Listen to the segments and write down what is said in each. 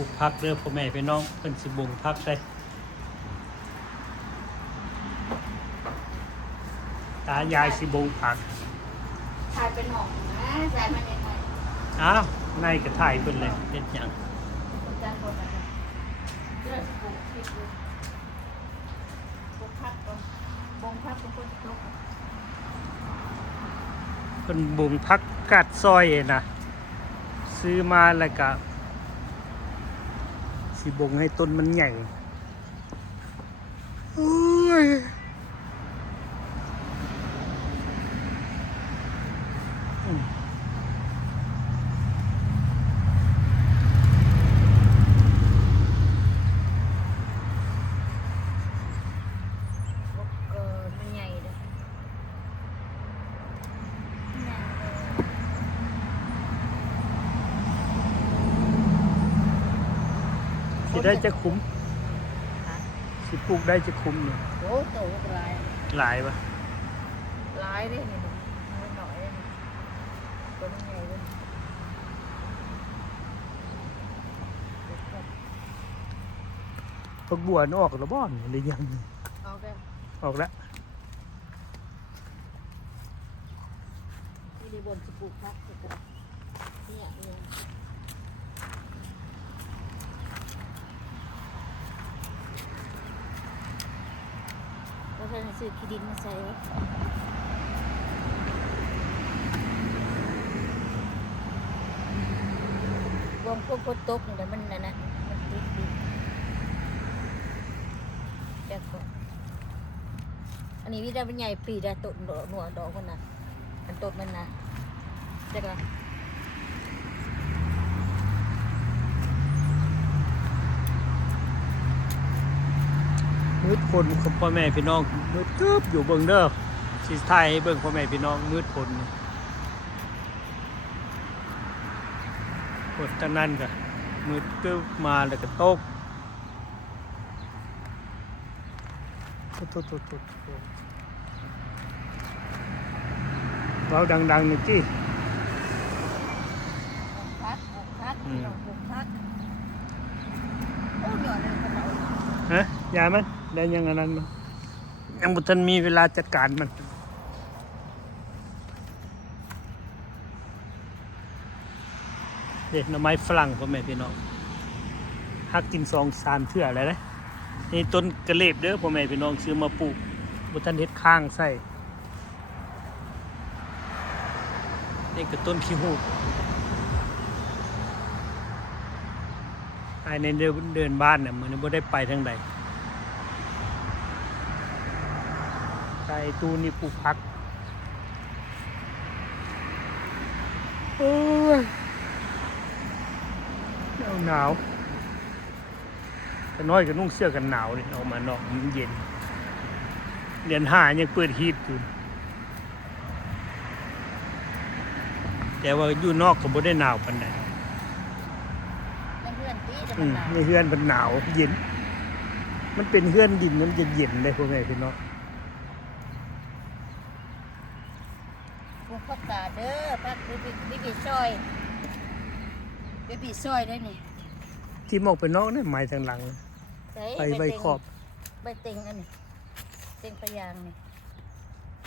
ลูกพักเด้อพ่อแม่พี่น้องเพิ่นสิบ่งพักได้ตายายสิบ่งพักถ่ายเป็นหอกนะใส่มาเนี่ยหน่อย อ้าวในกระถ่ายเพิ่นเลยเฮ็ดหยัง จานคนอะไรเลือดปลูกพริกดูปลูกผักก่อนบงผักเป็นคนทุก เพิ่นบ่งพักกัดซอยน่ะซื้อมาแล้วก็สิบ่งให้ต้นมันใหญ่โอ้ยมันใหญ่เลยสิได้จะคุ้มสิปลูกได้จะคุ้มนี่ โอ้โตลาย หลายปะ ลายเลยนี่มันหน่อยเลยตัวมันใหญ่เลย ผักบัวมันออกแล้วบ่อนหรือยังนี่ เอาแก ออกแล้ว ที่ได้บนจะปลูกผักกันเนี่ยเนี่ยแล้วท่านซื้อขี้ดินมาใส่รวมพวกพดตกนี่แหละมันนั่นนะมันติดดินเดี๋ยวก่อนอันนี้วิธีเป็นใหญ่ปีได้ต้นหนวดดอกคนน่ะอันต้นมันนะเดี๋ยวก่อน มืดฝนของพ่อแม่พี่น้องมืดตึ๊บอยู่เบิ่งเด้อสิถ่ายให้เบิ่งพ่อแม่พี่น้องมืดฝนนี่ฝนตั้งนั้นก็มืดตึ๊บมาแล้วก็ตกตุ๊ดเราดังๆหน่อยที่ พักพักโอ้ยเลยคนเรา ฮะยามันได้ยังอันนั้นมันยังบุทันมีเวลาจัดการมันเด็ดหน่อไม้ฝรั่งพ่อแม่พี่น้องหักกิน2-3เทื่ออะไรนะนี่ต้นกระเลบเด้อพ่อแม่พี่น้องซื้อมาปลูกบุทันเฮ็ดข้างใส่นี่ก็ต้นขี้หูดภายในเดินบ้านเนี่ยมันบ่ได้ไปทางใดไอ้ตูนี่ปลูกผักโอ้ยหนาวแต่น้อยก็นุ่งเสื้อกันหนาวนี่ออกมานอกมันเย็นเดือน5ยังเปิดฮีทอยู่แต่ว่าอยู่นอกก็บ่ได้หนาวปานใด เพื่อนตีจะ อื มัน ม หนาว ในเฮือนมันหนาวเย็นมันเป็นเฮือนดินมันจะเย็นเลยพวกแม่พี่น้อง ปลูกผักกาดเด้อผักบิบิซอยบิบิซอยได้นี่ ที่มองไปนอกนั่นไม้ทางหลังไปใบขอบ ใบเต็งอันนี้เต็งปลายางนี่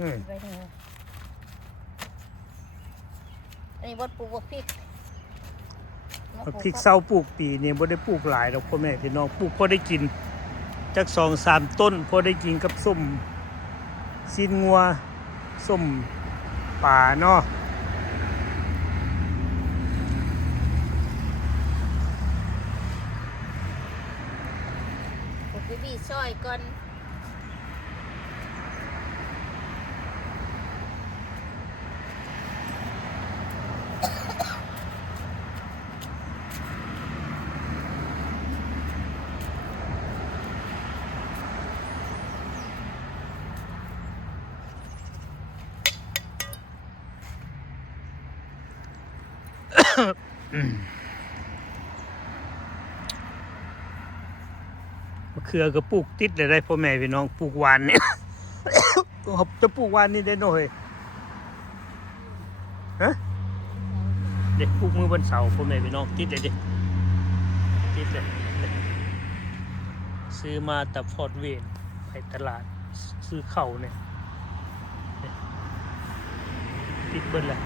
อืม ใบนี่อันนี้บดปลูกพริก พริกเศร้าปลูกปีนี่บ่ได้ปลูกหลายดอกพ่อแม่พี่น้องปลูกพอได้กินจัก2-3 ต้นพอได้กินกับส้มซีนงัวส้มป่าเนาะ ปลูกบิบิซอยก่อนมะเขือก็ปลูกติดเลยได้พ่อแม่พี่น้องปลูกหวานเนี่ย จะปลูกหวานนี่ได้หน่อยฮะเด็กปลูกมือบนเสาพ่อแม่พี่น้องติดเลยดิ ติดเลยซื้อมาแต่ฟอร์ดเวนไปตลาดซื้อเข่าเนี่ยติดเบิ้ลเลย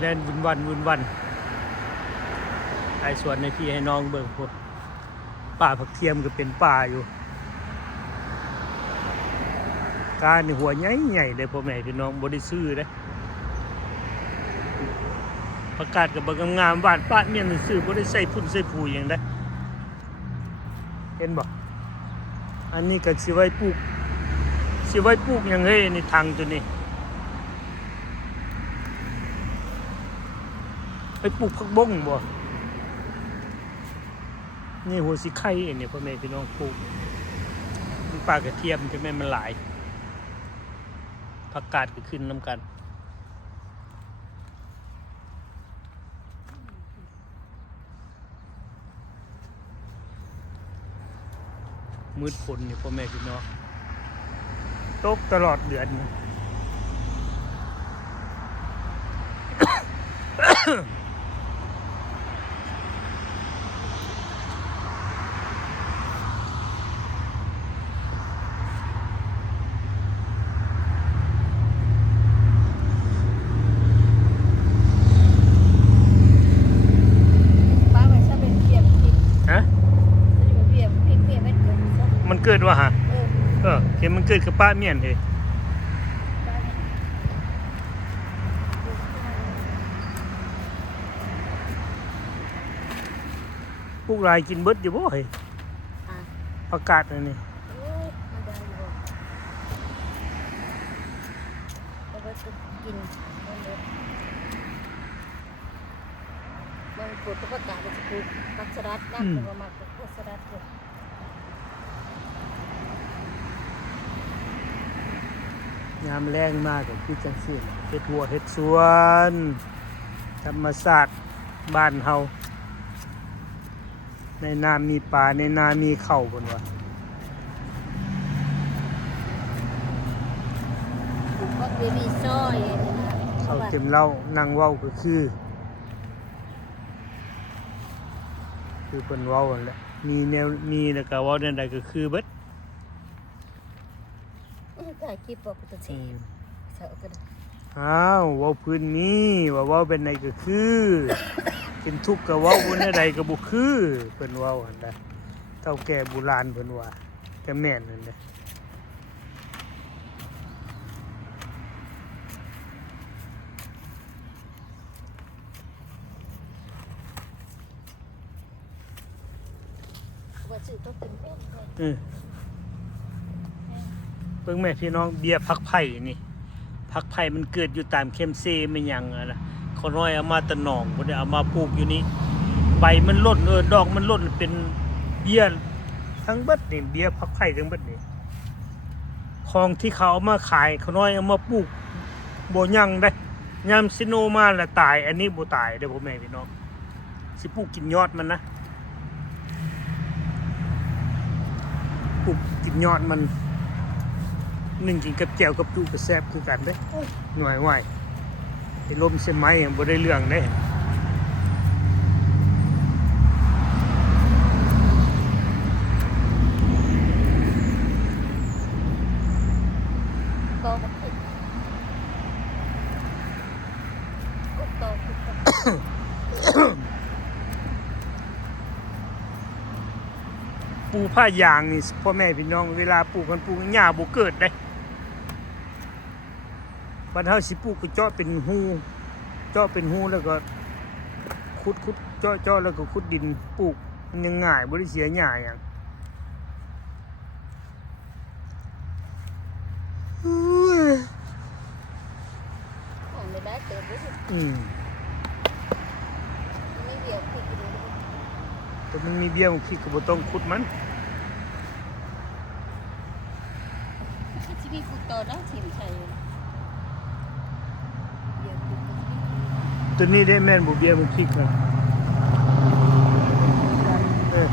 แล่นวุ่นวันไอ้ส่วนในที่ให้น้องเบิ่งพวกป่าผักเทียมก็เป็นป่าอยู่การนี่หัวใหญ่เลยพ่อแม่พี่น้องบ่ได้ซื้อเด้ประกาศกับเบิ่งงามๆบ้านป้าเมียนซื้อบ่ได้ใส่พุ่นใส่ผูหยังได้เห็นบ่อันนี้ก็สิไว้ปลูกหยังเฮ้ยในทางตัวนี้ไปปลูกผักบงบ่นี่หัวสิไข่อันนี้พ่อแม่พี่น้องปลูกมันปลากระเทียมจะแม่นมันหลายผักกาดก็ขึ้นน้ำกันมืดฝนนี่พ่อแม่พี่น้องตกตลอดเดือน ป้ามันชอบเป็นเบียบพริก ฮะ เบียบพริกเบียบเม็ดเกินซะ มันเกิดว่าฮะ เออ เห็นมันเกิดกับป้าเมียนเลย ป้าเนี่ย พวกลายกินเบิดอยู่บ่เฮ้ย อ่ะ ผักกาดอันนี้ โอ้ยมันได้อยู่บ่เอาไปกินมันเลยมันปวดประกาศมันจะปลูกมักสลัดน้ำก็มักมักสลัดเลย ยามแรงมากก็คือจังซี่เฮ็ดหัวเฮ็ดสวนธรรมชาติบ้านเฮาในนามีป่าในนามีเข้าเพิ่นว่า ปลูกมักเบบี้ซอยนี่นะ เข้าเต็มเล่านั่งเว้าก็คือเพิ่นเว้านั่นแหละมีแนวมีแล้วก็เว้าแนวใดก็คือเบิด ถ่ายคลิปบอกตัวเสียเสาก็ได้ อ้าวเว้าพื้นนี้ว่าเว้าเป็นใดก็คือ เป็นทุกข์ก็เว้าบ่แนวใดก็บ่คือเพิ่นเว้าหั่นน่ะเฒ่าแก่โบราณเพิ่นว่าก็แม่นนั่นแหละ ว่าซื้อต้องเป็นแป้งแป้ง เออเบิ่งแม่พี่น้องเบียร์ผักไผ่นี่ผักไผ่มันเกิดอยู่ตามเข้มเซไม่หยังอะนะเขาน้อยเอามาแตะหนองบ่ได้เอามาปลูกอยู่นี่ใบมันล่นดอกมันล่นเป็นเบียร์ทั้งเบิดนี่เบียร์ผักไผ่ทั้งเบิดนี่ของที่เขาเอามาขายเขาน้อยเอามาปลูกบ่ยังได้ยามซิโนมาแล้วตายอันนี้บ่ตายเด้อพ่อแม่พี่น้องสิปลูกกินยอดมันนะปลูกกินยอดมันนึ่งกินกับแจ่วกับจุก็แซ่บคือกันเด้หน่วยไหวไอ้ลมเส้นไม้ยังบ่ได้เรื่องเด้ ก็มันติดก็โตขึ้น ปูผ้ายางนี่พ่อแม่พี่น้องเวลาปลูกกันปลูกหญ้าบ่เกิดได้บัดเฮาสิปลูกก็เจาะเป็นหูแล้วก็ขุดเจาะแล้วก็ขุดดินปลูกมันยังง่ายบ่ได้เสียหญ้าหยัง ของไม่ได้เติมด้วย อืม ไม่เบียบพริกเลย แต่มันมีเบี้ยบางทีก็บ่ต้องขุดมัน ที่มีฟุตโตนะทีมไทยเบียบพริก ตัวนี้ได้แม่นบ่เบี้ยบางทีครับเออ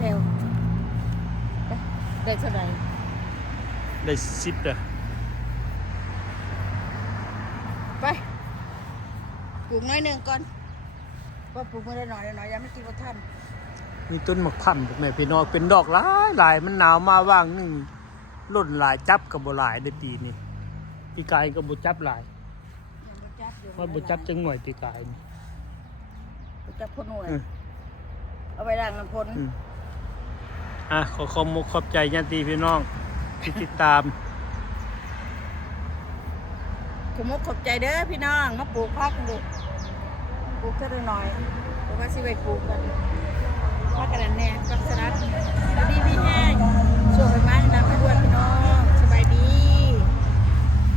เร็วได้เท่าไหร่ ได้10เด้อ ลูกน้อยหนึ่งก่อนว่าปลูกมาได้หน่อยยังไม่กินว่าท่าน มีต้นมะขามพวกแม่พี่น้องเป็นดอกหลายมันหนาวมาว่างหนึงล้นหลายจับก็บ่หลายในปีนี้ปีกายก็บ่จับหลาย ยังบ่จับอยู่ ว่าบ่จับจังหน่อยปีกายนี่ บ่จับคนหน่วย อืม เอาไปล้างน้ำพ่น ขอบใจญาติพี่น้องที่ติดตาม ขอบใจเด้อพี่น้องมาปลูกผักดูปลูกเท่าหน่อยปลูกว่าสิไปปลูกกันผักกันแน่ผักสลัดดีพี่แห้งช่วยไปมาแนะนำให้ด้วยพี่น้อง